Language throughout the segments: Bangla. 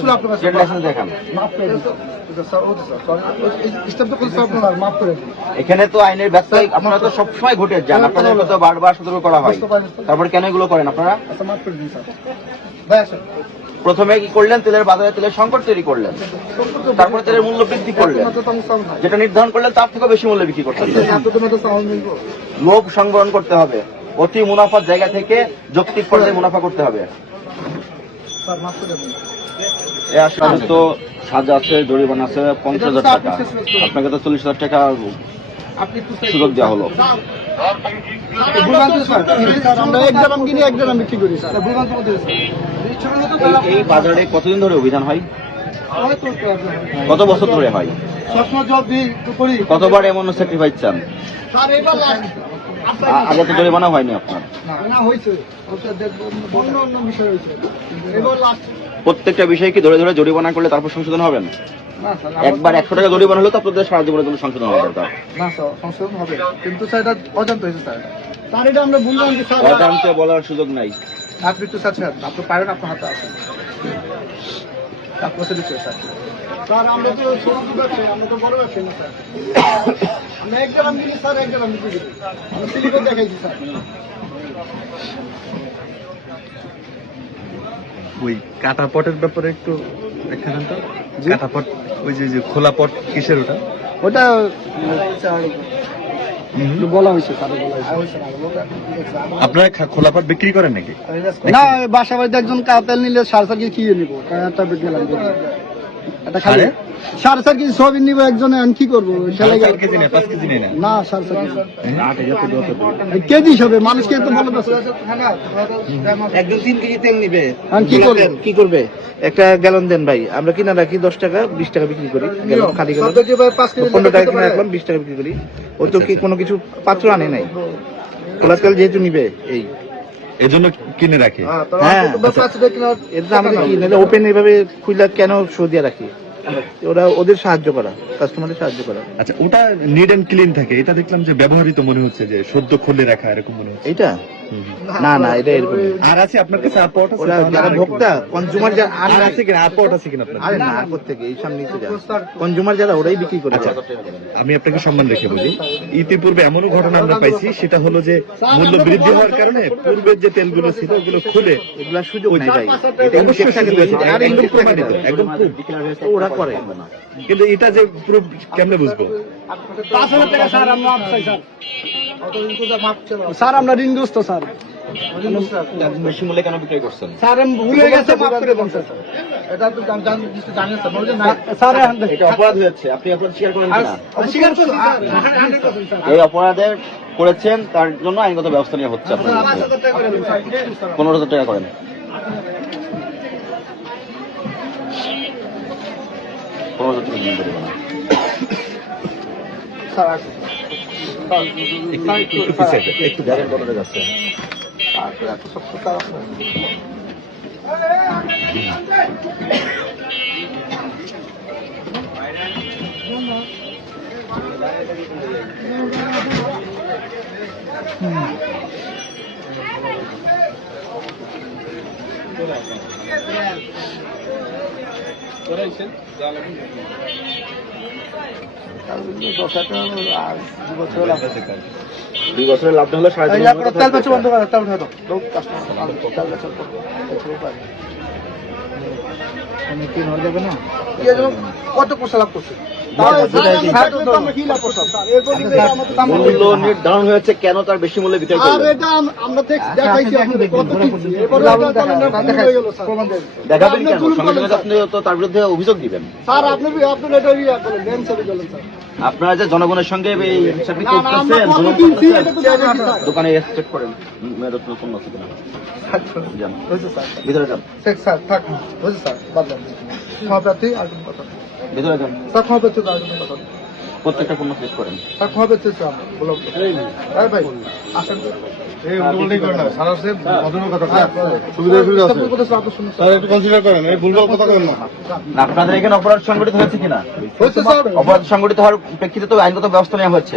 ছিল আপনার কাছে। লাইসেন্স দেখান। মাফ করে দিন। এখানে তো আইনের ব্যবসায়িক আপনারা তো সবসময় ঘটে যান আপনাদের তো বারবার সতর্ক করা হয়। তারপর কেন এগুলো করেন আপনারা? আচ্ছা প্রথমে কি করলেন? তেলের বাজারে তেলের সংকট তৈরি করলেন। তারপরে তেলের মূল্য বৃদ্ধি করলেন। যেটা নির্ধারণ করলেন তার থেকে বেশি মূল্য বিক্রি করতেন গো। লোভ সংবরণ করতে হবে। অতি মুনাফার জায়গা থেকে যৌক্তিক পর্যায়ে মুনাফা করতে হবে। এ আসলে তো সাজা আছে জরিমানা আছে পঞ্চাশ হাজার টাকা। আপনাকে তো চল্লিশ হাজার টাকা সুযোগ দেওয়া হলো। স্যার এই বাজারে কতদিন ধরে অভিযান হয়? কত বছর ধরে হয়? কতবার এমন স্যাক্রিফাইস চান? আগে তো জরিমানা হয়নি আপনার। প্রত্যেকটা বিষয় কি ধরে ধরে জরিমানা করলে তারপর সংশোধন হবেন না একবার একশো টাকা জরিমানা হলে তো আপনাদের সারা জীবনের জন্য সংশোধন দরকার। না স্যার সংশোধন হবে। কিন্তু স্যার এটা অজান্ত হয়েছে স্যার। স্যার এটা আমরা বললাম যে স্যার অজান্তে বলার সুযোগ নাই। আপনি একটু স্যার স্যার আপনি পারেন আপনার হাতে আছে। তারপর স্যার। স্যার আমরা তো ছোট আমরা তো বড় ব্যবসায়ী না স্যার। আমরা এক গ্রাম কিনি স্যার এক গ্রাম সিলিকন দেখাইছি স্যার। ওই কাটা পটের ব্যাপারে একটু ব্যাখ্যা দেন তো? কাটা পট ওই যে যে খোলা পট কিসের ওটা? ওটা বলা হয়েছে বলা আপনারা খোলা পট বিক্রি করেন নাকি? না বাসা বাড়িতে একজন কাতাল নিলে সার সার খেয়ে নিবো। একটা গেলাম এটা খালি সাড়ে চার কেজি সবই নিবো একজনে আমি কি করব? না? সাড়ে চার কেজি। হিসাবে মানুষকে তো বলে দিচ্ছে একজন তিন কেজি তেল নিবে। কি করবেন? কি করবে? একটা গ্যালন দেন ভাই আমরা কিনা রাখি দশ টাকা বিশ টাকা বিক্রি করি। খালি পনেরো টাকা কিনে রাখলাম বিশ টাকা বিক্রি করি। ও তো কি কোনো কিছু পাত্র আনে নাই? খোলা তেল যেহেতু নিবে এই। এজন্য কিনে রাখি। হ্যাঁ, তো হ্যাঁ, ওপেন এইভাবে খুলে কেন সদিয়া রাখি? ওরা ওদের সাহায্য করা। সাহায্য করা। আচ্ছা ওটা নিড এন্ড ক্লিন থাকে। এটা দেখলাম যে ব্যবহৃত মনে হচ্ছে যে সদ্য খুলে রাখা এরকম মনে হচ্ছে। এইটা? না না এটা এরকম আর আছে আপনার কাছে আপট আছে? যারা ভোক্তা কনজুমার যারা আর আছে কিনা? আপট আছে কিনা আপনার? আরে না এই সামনে যা। কনজুমার যারা ওরাই বিক্রি করে। আচ্ছা আমি আপনাকে সম্মান রেখে বলি। ইতিপূর্বে এমনও ঘটনা আমরা পাইছি সেটা হলো যে মূল্য বৃদ্ধি হওয়ার কারণে পূর্বের যে তেলগুলো ছিল ওগুলো খুলে এগুলা সুযোগ নাই ভাই। এটা একদম প্রমাণিত, একদম ওরা করে। কিন্তু এটা যে প্রুফ কেমনে বুঝব? পাঁচ হাজার টাকা স্যার আমরা চাই স্যার। স্যার আমরা ঋণগ্রস্ত স্যার। বেশি মূল্যে কেন বিক্রি করছেন? স্যার আমি ভুলে গেছে মাফ করে দেন স্যার। এটা তো জান জান জানেন স্যার বলছেন না। স্যার এটা অপরাধ হয়েছে আপনি অপরাধ স্বীকার করেন কিনা? স্বীকার করছি এই অপরাধের করেছেন তার জন্য আইনগত ব্যবস্থা নেওয়া হচ্ছে পনেরো হাজার টাকা করেন। পনেরো হাজার টাকা একটু- একটু পিছিয়ে যান, একটু দেখেন কত টাকা আছে স্যার, এত সব কথা আপনার। আর দশ দুই বছরের লাভ হলে সাড়ে তেল বেচা বন্ধ করো, তেল উঠে দাও। তেল বেচা হয়ে যাবে না? কত পয়সা লাভ করছে? মূল্য নির্ধারণ হয়েছে কেন তার বেশি মূল্যে আমরা দেখাইছি দেখবেন, আপনার দেখা- গেল, স্যার। দেখাবেন কেন? সঙ্গে আপনি তো তার বিরুদ্ধে অভিযোগ দিবেন। স্যার আপনি আপনি এটা ইয়া করেন লেন চলে গেলেন স্যার। আপনারা যে জনগণের সঙ্গে এই হিসাবটি করতেছেন। দোকানে করেন ভিতরে যান। স্যার থাক স্যার আর কথা। ভিতরে যান। প্রত্যেকটা পণ্য করেন। বলো। ভাই আসেন। না। না, আপনাদের এখানে অপরাধ সংগঠিত হয়েছে কিনা? অপরাধ সংগঠিত হওয়ার প্রেক্ষিতে তো আইনগত ব্যবস্থা নেওয়া হচ্ছে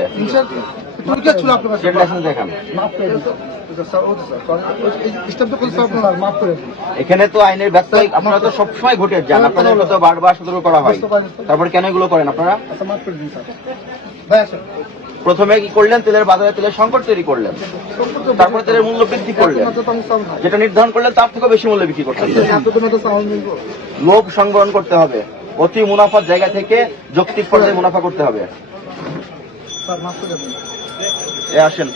এখানে তো আইনের ব্যবসায়ী আপনারা তো সবসময় ঘটে যান। আপনাদের তো বারবার সতর্ক করা হয়। তারপরে কেন এগুলো করেন আপনারা? প্রথমে কি করলেন? তেলের বাজারে তেলের সংকট তৈরি করলেন। তারপরে তেলের মূল্য বৃদ্ধি করলেন। যেটা নির্ধারণ করলেন তার থেকে বেশি মূল্যে বিক্রি করতেন লোভ সংগ্রহণ করতে হবে। অতি মুনাফার জায়গা থেকে যৌক্তিক পর্যায়ে মুনাফা করতে হবে। এ আসেন।